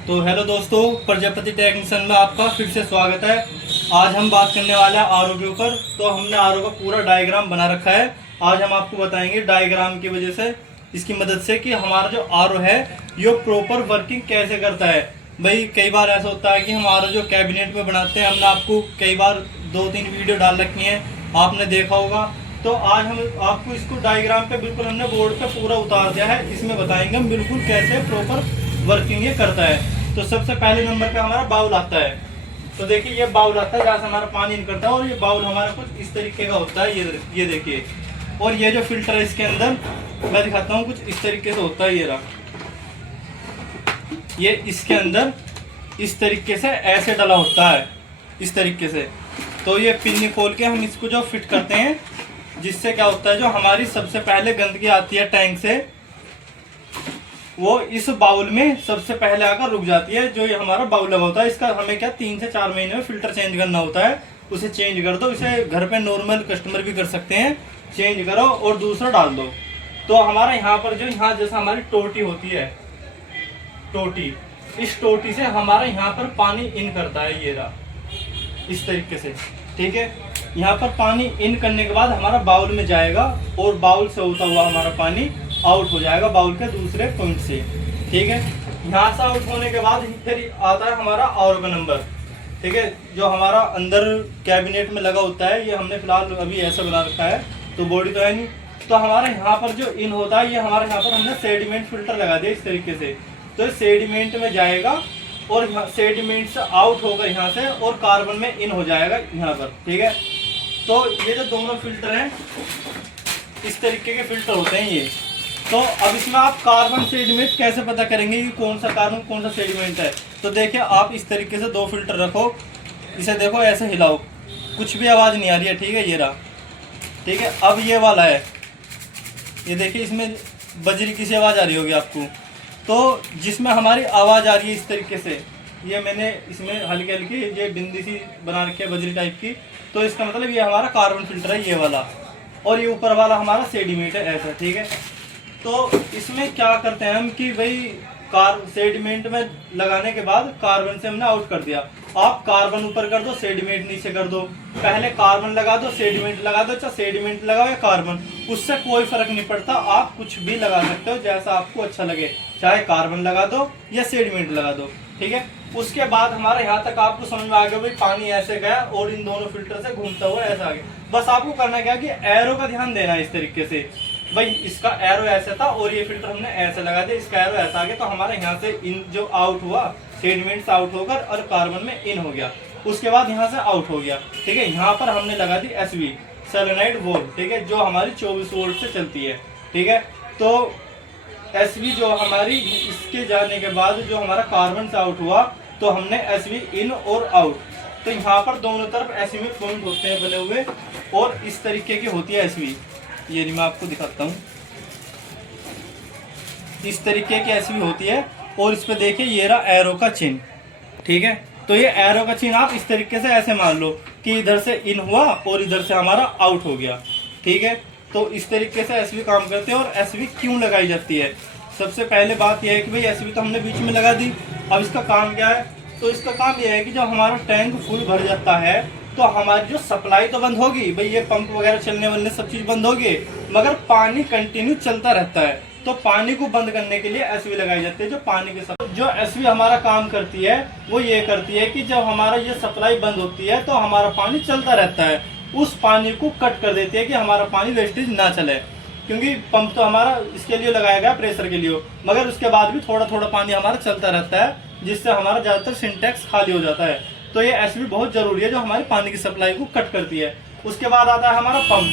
तो हेलो दोस्तों, प्रजापति टेक्नीशियन में आपका फिर से स्वागत है। आज हम बात करने वाले हैं आरओ के ऊपर। तो हमने आरओ का पूरा डायग्राम बना रखा है। आज हम आपको बताएंगे डायग्राम की वजह से, इसकी मदद से कि हमारा जो आरओ है ये प्रॉपर वर्किंग कैसे करता है। भाई कई बार ऐसा होता है कि हम आरओ जो कैबिनेट में बनाते हैं, हमने आपको कई बार 2-3 वीडियो डाल रखी हैं, आपने देखा होगा। तो आज हम आपको इसको डायग्राम पे बिल्कुल हमने बोर्ड पे पूरा उतार दिया है। इसमें बताएंगे हम बिल्कुल कैसे प्रॉपर वर्किंग ये करता है। तो सबसे पहले नंबर पे हमारा बाउल आता है। तो देखिए ये बाउल आता है जहाँ से हमारा पानी इन करता है, और ये बाउल हमारा कुछ इस तरीके का होता है। ये देखिए, और ये जो फिल्टर है इसके अंदर मैं दिखाता हूँ, कुछ इस तरीके से होता है। ये रहा, ये इसके अंदर इस तरीके से ऐसे डला होता है, इस तरीके से। तो ये पिन्नी खोल के हम इसको जो फिट करते हैं, जिससे क्या होता है, जो हमारी सबसे पहले गंदगी आती है टैंक से, वो इस बाउल में सबसे पहले आकर रुक जाती है। जो ये हमारा बाउल लगा होता है, इसका हमें क्या 3 से 4 महीने में फिल्टर चेंज करना होता है। उसे चेंज कर दो। इसे घर पे नॉर्मल कस्टमर भी कर सकते हैं, चेंज करो और दूसरा डाल दो। तो हमारा यहाँ पर जो यहाँ जैसा हमारी टोटी होती है, टोटी, इस टोटी से हमारा यहाँ पर पानी इन करता है। ये रहा, इस तरीके से, ठीक है। यहाँ पर पानी इन करने के बाद हमारा बाउल में जाएगा, और बाउल से होता हुआ हमारा पानी आउट हो जाएगा बाउल के दूसरे पॉइंट से, ठीक है। यहाँ से आउट होने के बाद फिर आता है हमारा आरओ का नंबर, ठीक है, जो हमारा अंदर कैबिनेट में लगा होता है। ये हमने फिलहाल अभी ऐसा बना रखा है, तो बॉडी तो है नहीं। तो हमारा यहाँ पर जो इन होता है, ये हमारे यहाँ पर हमने सेडिमेंट फिल्टर लगा दिया इस तरीके से। तो सेडिमेंट में जाएगा, और सेडिमेंट से आउट होकर यहाँ से और कार्बन में इन हो जाएगा यहाँ पर, ठीक है। तो ये जो दोनों फिल्टर हैं, इस तरीके के फिल्टर होते हैं ये। तो अब इसमें आप कार्बन सेडिमेंट कैसे पता करेंगे कि कौन सा कार्बन कौन सा सेडिमेंट है। तो देखिए, आप इस तरीके से 2 फिल्टर रखो, इसे देखो ऐसे हिलाओ, कुछ भी आवाज़ नहीं आ रही है, ठीक है। ये रहा, ठीक है। अब ये वाला है, ये देखिए, इसमें बजरी की सी आवाज़ आ रही होगी आपको। तो जिसमें हमारी आवाज़ आ रही है इस तरीके से, ये मैंने इसमें हल्की हल्की ये बिंदी सी बना रखी है बजरी टाइप की। तो इसका मतलब ये हमारा कार्बन फिल्टर है, ये वाला। और ये ऊपर वाला हमारा सेडिमेंट है, ऐसा, ठीक है। तो इसमें क्या करते हैं हम कि भाई सेडिमेंट में लगाने के बाद कार्बन से हमने आउट कर दिया। आप कार्बन ऊपर कर दो, सेडिमेंट नीचे कर दो। पहले कार्बन लगा दो, सेडिमेंट लगा दो, चाहे सेडिमेंट लगाओ या कार्बन, उससे कोई फर्क नहीं पड़ता। आप कुछ भी लगा सकते हो जैसा आपको अच्छा लगे, चाहे कार्बन लगा दो या सेडिमेंट लगा दो, ठीक है। उसके बाद हमारे यहाँ तक आपको समझ में आ गया भाई पानी ऐसे गया और इन दोनों फिल्टर से घूमता हुआ ऐसा आ गया। बस आपको करना क्या कि एरो का ध्यान देना है इस तरीके से। भाई इसका एरो ऐसे था और ये फिल्टर हमने ऐसे लगा दिया, इसका एरो ऐसा आ गया, तो हमारे यहाँ से इन जो आउट हुआ, सेडिमेंट से आउट होकर और कार्बन में इन हो गया। उसके बाद यहाँ से आउट हो गया, ठीक है। यहाँ पर हमने लगा दी SV सोलेनॉइड वोल्व, ठीक है, जो हमारी 24 वोल्ट से चलती है, ठीक है। तो SV जो हमारी, इसके जाने के बाद जो हमारा कार्बन से आउट हुआ, तो हमने SV इन और आउट। तो यहाँ पर दोनों तरफ SV में पॉइंट होते हैं बने हुए, और इस तरीके की होती है SV। ये मैं आपको दिखाता हूँ, इस तरीके की SV होती है। और इस पे देखिए ये रहा एरो का चिन्ह, ठीक है। तो ये एरो का चिन्ह आप इस तरीके से ऐसे मान लो कि इधर से इन हुआ और इधर से हमारा आउट हो गया, ठीक है। तो इस तरीके से SV काम करते हैं। और SV क्यों लगाई जाती है, सबसे पहले बात यह है कि भाई SV तो हमने बीच में लगा दी। अब इसका काम क्या है, तो इसका काम यह है कि जब हमारा टैंक फुल भर जाता है, तो हमारी जो सप्लाई तो बंद होगी, भाई ये पंप वगैरह चलने वाले सब चीज़ बंद होगी, मगर पानी कंटिन्यू चलता रहता है। तो पानी को बंद करने के लिए SV लगाई जाती है। जो पानी के जो SV हमारा काम करती है, वो ये करती है कि जब हमारा ये सप्लाई बंद होती है, तो हमारा पानी चलता रहता है, उस पानी को कट कर देती है कि हमारा पानी वेस्टेज ना चले। क्योंकि पंप तो हमारा इसके लिए लगाया गया प्रेशर के लिए, मगर उसके बाद भी थोड़ा थोड़ा पानी हमारा चलता रहता है, जिससे हमारा ज़्यादातर सिंटेक्स खाली हो जाता है। तो ये SV बहुत ज़रूरी है, जो हमारी पानी की सप्लाई को कट करती है। उसके बाद आता है हमारा पंप।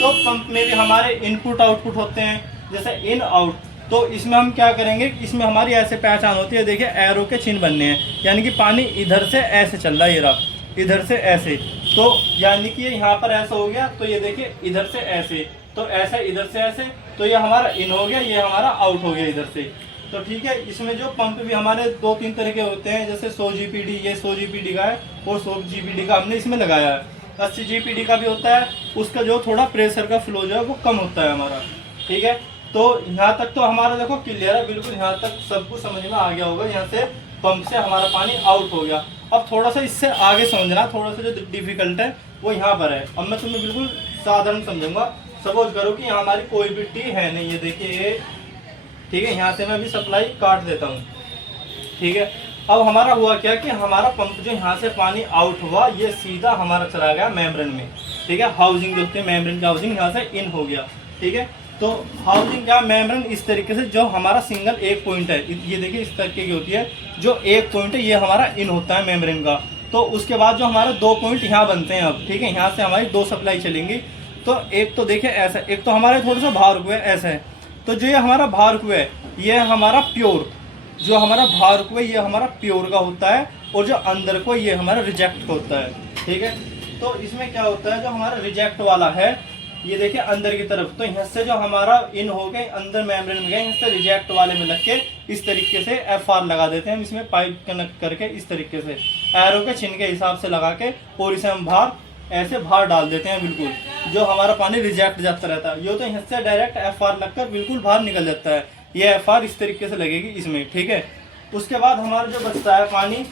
तो पंप में भी हमारे इनपुट आउटपुट होते हैं, जैसे इन आउट। तो इसमें हम क्या करेंगे, इसमें हमारी ऐसे पहचान होती है, देखिए एरो के चिन्ह बनने हैं, यानी कि पानी इधर से ऐसे चल रहा है, ये रहा, इधर से ऐसे। तो यानी कि ये यहाँ पर ऐसा हो गया, तो ये देखिए इधर से ऐसे, तो ऐसे इधर से ऐसे, तो ये हमारा इन हो गया, ये हमारा आउट हो गया इधर से। तो ठीक है, इसमें जो पंप भी हमारे 2-3 तरह के होते हैं, जैसे 100 GPD, ये 100 GPD का है, और 100 GPD का हमने इसमें लगाया है। 80 GPD का भी होता है, उसका जो थोड़ा प्रेशर का फ्लो जो है वो कम होता है हमारा, ठीक है। तो यहाँ तक तो हमारा देखो क्लियर है बिल्कुल, यहाँ तक सब कुछ समझ में आ गया होगा। यहाँ से पंप से हमारा पानी आउट हो गया। अब थोड़ा सा इससे आगे समझना, थोड़ा सा जो डिफिकल्ट है वो यहाँ पर है। अब मैं तुम्हें बिल्कुल साधारण समझूंगा। सपोज करो कि यहाँ हमारी कोई भी टी है नहीं, ये देखिए, ठीक है। यहाँ से मैं अभी सप्लाई काट देता हूँ, ठीक है। अब हमारा हुआ क्या कि हमारा पंप जो यहाँ से पानी आउट हुआ, ये सीधा हमारा चला गया मेम्ब्रेन में, ठीक है। हाउसिंग जो होती है मेम्ब्रेन का हाउसिंग, यहाँ से इन हो गया, ठीक है। तो हाउसिंग का मेम्ब्रेन इस तरीके से, जो हमारा सिंगल एक पॉइंट है, ये देखिए इस तरीके की होती है, जो एक पॉइंट है ये हमारा इन होता है मेम्ब्रेन का। तो उसके बाद जो हमारे दो पॉइंट यहाँ बनते हैं अब, ठीक है। यहाँ से हमारी दो सप्लाई चलेंगी। तो एक तो देखिए ऐसा, एक तो हमारे थोड़ा सा बाहर हुआ है ऐसा है। तो जो ये हमारा बाहर हुआ है ये हमारा प्योर, जो हमारा बाहर को ये हमारा प्योर का होता है, और जो अंदर को ये हमारा रिजेक्ट होता है, ठीक है। तो इसमें क्या होता है, जो हमारा रिजेक्ट वाला है ये देखिए अंदर की तरफ, तो यहाँ से जो हमारा इन हो गए अंदर मेम्ब्रेन में गए, यहाँ से रिजेक्ट वाले में लग के इस तरीके से FR लगा देते हैं हम इसमें, पाइप कनेक्ट करके इस तरीके से एरो के चिन्ह के हिसाब से लगा के, और इसे हम बाहर ऐसे बाहर डाल देते हैं बिल्कुल, जो हमारा पानी रिजेक्ट जाता रहता है। ये तो यहाँ से डायरेक्ट FR लगकर बिल्कुल बाहर निकल जाता है। ये FR इस तरीके से लगेगी इसमें, ठीक है। उसके बाद हमारा जो बचता है पानी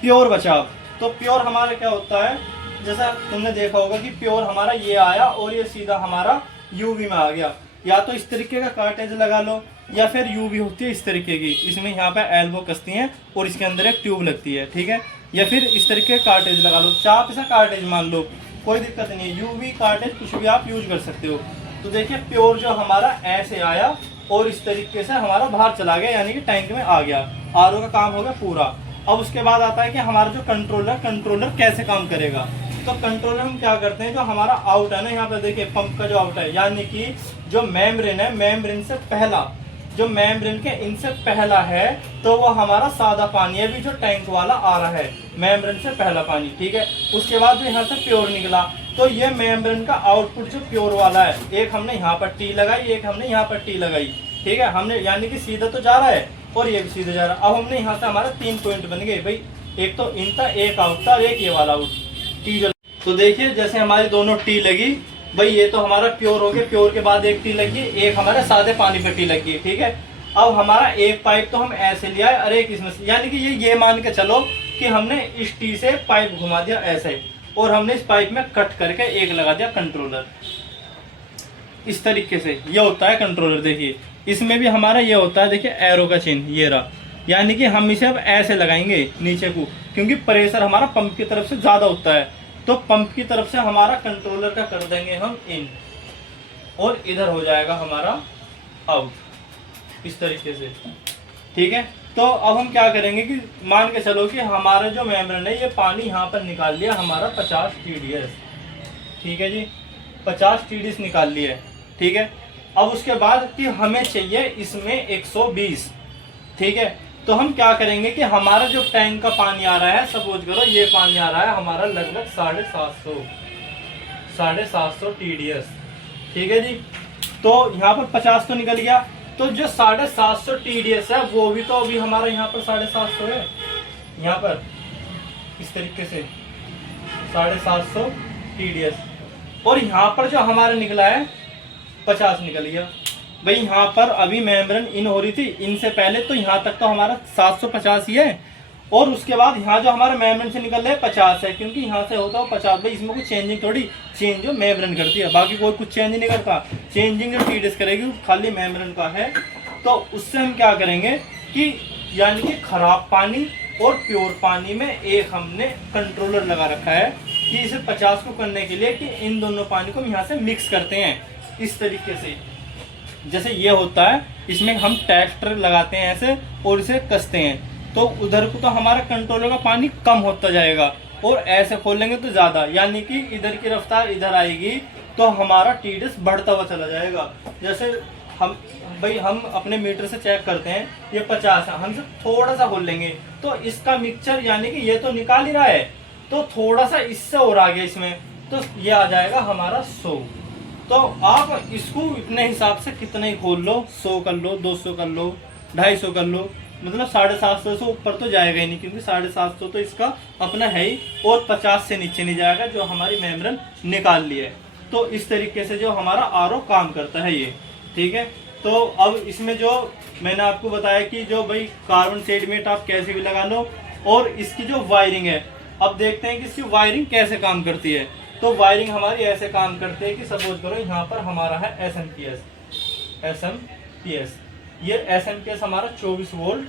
प्योर बचाव। तो प्योर हमारा क्या होता है, जैसा तुमने देखा होगा कि प्योर हमारा ये आया और ये सीधा हमारा यूवी में आ गया। या तो इस तरीके का कार्टेज लगा लो, या फिर यूवी होती है इस तरीके की, इसमें यहाँ पे एल्बो कसती है और इसके अंदर एक ट्यूब लगती है, ठीक है। या फिर इस तरीके का कार्टेज लगा लो, चाप सा कार्टेज मान लो, कोई दिक्कत नहीं है। यूवी कार्टेज कुछ भी आप यूज कर सकते हो। तो देखिए प्योर जो हमारा ऐसे आया और इस तरीके से हमारा बाहर चला गया, यानी कि टैंक में आ गया। RO का काम हो गया पूरा। अब उसके बाद आता है कि हमारा जो कंट्रोलर कैसे काम करेगा। तो कंट्रोलर हम क्या करते हैं, जो हमारा आउट है ना, यहाँ पे देखिए पंप का जो आउट है, यानी कि जो मेम्ब्रेन है, मेम्ब्रेन से पहला, जो मेम्ब्रेन के इनसे पहला है, तो वो हमारा सादा पानी है। अभी जो टैंक वाला आ रहा है मेम्ब्रेन से पहला पानी, ठीक है। उसके बाद यहाँ से प्योर निकला, तो ये मेम्ब्रेन का आउटपुट जो प्योर वाला है, एक हमने यहाँ पर टी लगाई, एक हमने यहाँ पर टी लगाई, ठीक है। हमने यानी कि सीधा तो जा रहा है और ये भी सीधा जा रहा है। अब हमने यहाँ से हमारा 3 पॉइंट बन गए भाई, एक तो इन था, एक आउट था, और एक ये वाला आउट टी जो। तो देखिए जैसे हमारी दोनों टी लगी भाई, ये तो हमारा प्योर हो गया, प्योर के बाद एक टी लगी, एक हमारे सादे पानी पे टी लगी, ठीक है। अब हमारा एक पाइप तो हम ऐसे लिया है और एक इसमें से, यानी कि ये मान के चलो कि हमने इस टी से पाइप घुमा दिया ऐसे, और हमने इस पाइप में कट करके एक लगा दिया कंट्रोलर, इस तरीके से। ये होता है कंट्रोलर। देखिए इसमें भी हमारा ये होता है, देखिए एरो का चिन्ह ये रहा, यानी कि हम इसे अब ऐसे लगाएंगे नीचे को, क्योंकि प्रेशर हमारा पंप की तरफ से ज्यादा होता है। तो पंप की तरफ से हमारा कंट्रोलर का कर देंगे हम इन, और इधर हो जाएगा हमारा आउट, इस तरीके से, ठीक है। तो अब हम क्या करेंगे कि मान के चलो कि हमारा जो मेम्ब्रेन है ये पानी यहाँ पर निकाल लिया हमारा 50 TDS, ठीक है जी, 50 TDS निकाल लिया, ठीक है। अब उसके बाद कि हमें चाहिए इसमें 120, ठीक है। तो हम क्या करेंगे कि हमारा जो टैंक का पानी आ रहा है, सपोज करो ये पानी आ रहा है हमारा लगभग 750 TDS, ठीक है जी। तो यहाँ पर 50 तो निकल गया, तो जो 750 TDS है वो भी तो अभी हमारा यहाँ पर 750 है, यहाँ पर इस तरीके से 750 TDS, और यहाँ पर जो हमारा निकला है 50 निकल गया भाई। यहाँ पर अभी मेम्ब्रेन इन हो रही थी, इनसे पहले तो यहाँ तक तो हमारा 750 ही है, और उसके बाद यहाँ जो हमारा मेम्ब्रेन से निकल रहा है 50 है, क्योंकि यहाँ से होता है 50 भाई। इसमें कुछ चेंजिंग थोड़ी, चेंज जो मेम्ब्रेन करती है, बाकी कोई कुछ चेंज नहीं करता। चेंजिंग जो TDS करेगी खाली मेम्ब्रेन का है। तो उससे हम क्या करेंगे कि यानी कि खराब पानी और प्योर पानी में एक हमने कंट्रोलर लगा रखा है कि इसे 50 को करने के लिए, कि इन दोनों पानी को हम यहाँ से मिक्स करते हैं इस तरीके से। जैसे ये होता है, इसमें हम ट्रैक्टर लगाते हैं ऐसे और इसे कसते हैं, तो उधर को तो हमारा कंट्रोलर का पानी कम होता जाएगा, और ऐसे खोलेंगे तो ज़्यादा, यानी कि इधर की रफ्तार इधर आएगी तो हमारा TDS बढ़ता हुआ चला जाएगा। जैसे हम अपने मीटर से चेक करते हैं ये 50 है, हम सिर्फ थोड़ा सा खोल लेंगे तो इसका मिक्सचर, यानी कि ये तो निकाल ही रहा है, तो थोड़ा सा इससे और आ गया इसमें, तो ये आ जाएगा हमारा 100। तो आप इसको इतने हिसाब से कितना ही खोल लो, 100 कर लो, 200 कर लो, 250 कर लो, मतलब 750 से ऊपर तो जाएगा ही नहीं, क्योंकि 750 तो इसका अपना है ही, और 50 से नीचे नहीं जाएगा जो हमारी मेम्ब्रेन निकाल ली है। तो इस तरीके से जो हमारा RO काम करता है ये, ठीक है। तो अब इसमें जो मैंने आपको बताया कि जो भाई कार्बन सेडमेंट आप कैसे भी लगा लो, और इसकी जो वायरिंग है, अब देखते हैं कि इसकी वायरिंग कैसे काम करती है। तो वायरिंग हमारी ऐसे काम करती है कि सपोज करो यहाँ पर हमारा है SMPS, ये SMPS हमारा 24 वोल्ट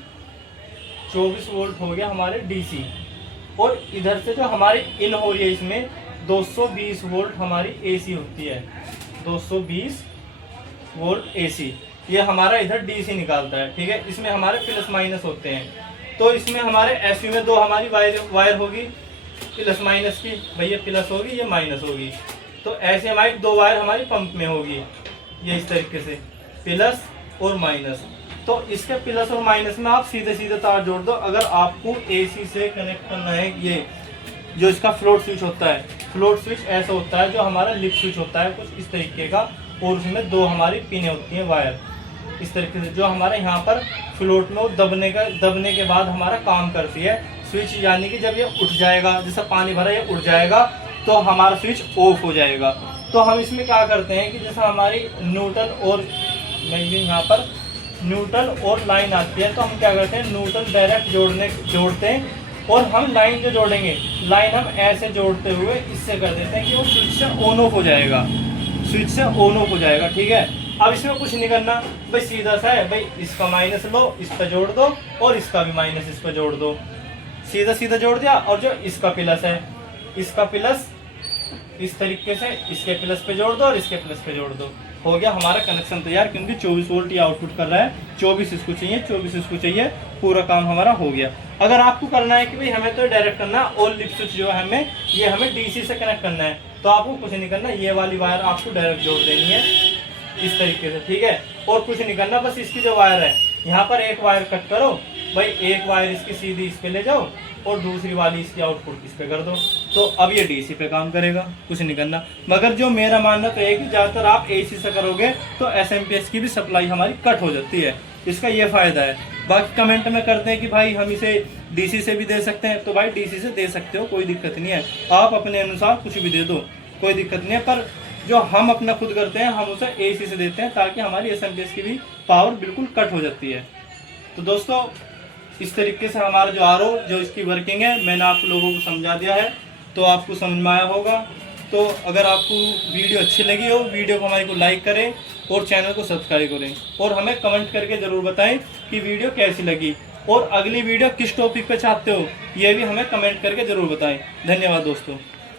हो गया हमारे DC, और इधर से जो हमारी इन हो रही है इसमें 220 वोल्ट हमारी AC होती है, 220 वोल्ट AC, ये हमारा इधर DC निकालता है, ठीक है। इसमें हमारे प्लस माइनस होते हैं। तो इसमें हमारे SU में दो हमारी वायर होगी प्लस माइनस की, भाई ये प्लस होगी ये माइनस होगी। तो ऐसे हमारी दो वायर हमारी पंप में होगी, ये इस तरीके से प्लस और माइनस। तो इसके प्लस और माइनस में आप सीधे सीधे तार जोड़ दो। अगर आपको AC से कनेक्ट करना है, ये जो इसका फ्लोट स्विच होता है, फ्लोट स्विच ऐसा होता है जो हमारा लिप स्विच होता है कुछ इस तरीके का, और उसमें दो हमारी पिनें होती हैं वायर इस तरीके से, जो हमारे यहाँ पर फ्लोट में दबने के बाद हमारा काम करती है स्विच। यानी कि जब ये उठ जाएगा, जैसा पानी भरा ये उठ जाएगा, तो हमारा स्विच ऑफ हो जाएगा। तो हम इसमें क्या करते हैं कि जैसा हमारी न्यूट्रल और यहाँ पर न्यूट्रल और लाइन आती है, तो हम क्या करते हैं न्यूट्रल डायरेक्ट जोड़ते हैं, और हम लाइन जो जोड़ेंगे, लाइन हम ऐसे जोड़ते हुए इससे कर देते हैं कि वो स्विच से ऑन ऑफ हो जाएगा, स्विच से ऑन ऑफ हो जाएगा, ठीक है। अब इसमें कुछ नहीं करना भाई, सीधा सा है भाई, इसका माइनस लो इस पर जोड़ दो, और इसका भी माइनस इस पर जोड़ दो, सीधा सीधा जोड़ दिया। और जो इसका प्लस है, इसका प्लस इस तरीके से इसके प्लस पे जोड़ दो और इसके प्लस पे जोड़ दो, हो गया हमारा कनेक्शन तैयार। क्योंकि 24 वोल्ट ये आउटपुट कर रहा है, 24 इसको चाहिए, 24 इसको चाहिए, पूरा काम हमारा हो गया। अगर आपको करना है कि भाई हमें तो डायरेक्ट करना है, और लिप स्विच जो है हमें ये हमें DC से कनेक्ट करना है, तो आपको कुछ नहीं करना, ये वाली वायर आपको डायरेक्ट जोड़ देनी है इस तरीके से, ठीक है। और कुछ नहीं करना, बस इसकी जो वायर है यहाँ पर एक वायर कट करो भाई, एक वायर इसकी सीधी इस पे ले जाओ, और दूसरी वाली इसकी आउटपुट इस पे कर दो, तो अब ये DC पे काम करेगा, कुछ नहीं करना। मगर जो मेरा मानना तो है कि ज़्यादातर आप AC से करोगे तो SMPS की भी सप्लाई हमारी कट हो जाती है, इसका ये फ़ायदा है। बाकी कमेंट में करते हैं कि भाई हम इसे DC से भी दे सकते हैं, तो भाई DC से दे सकते हो, कोई दिक्कत नहीं है, आप अपने अनुसार कुछ भी दे दो, कोई दिक्कत नहीं है। पर जो हम अपना खुद करते हैं, हम उसे AC से देते हैं, ताकि हमारी SMPS की भी पावर बिल्कुल कट हो जाती है। तो दोस्तों इस तरीके से हमारा जो RO जो इसकी वर्किंग है, मैंने आप लोगों को समझा दिया है, तो आपको समझ में आया होगा। तो अगर आपको वीडियो अच्छी लगी हो, वीडियो को हमारे को लाइक करें और चैनल को सब्सक्राइब करें, और हमें कमेंट करके ज़रूर बताएं कि वीडियो कैसी लगी, और अगली वीडियो किस टॉपिक पे चाहते हो, ये भी हमें कमेंट करके ज़रूर बताएं। धन्यवाद दोस्तों।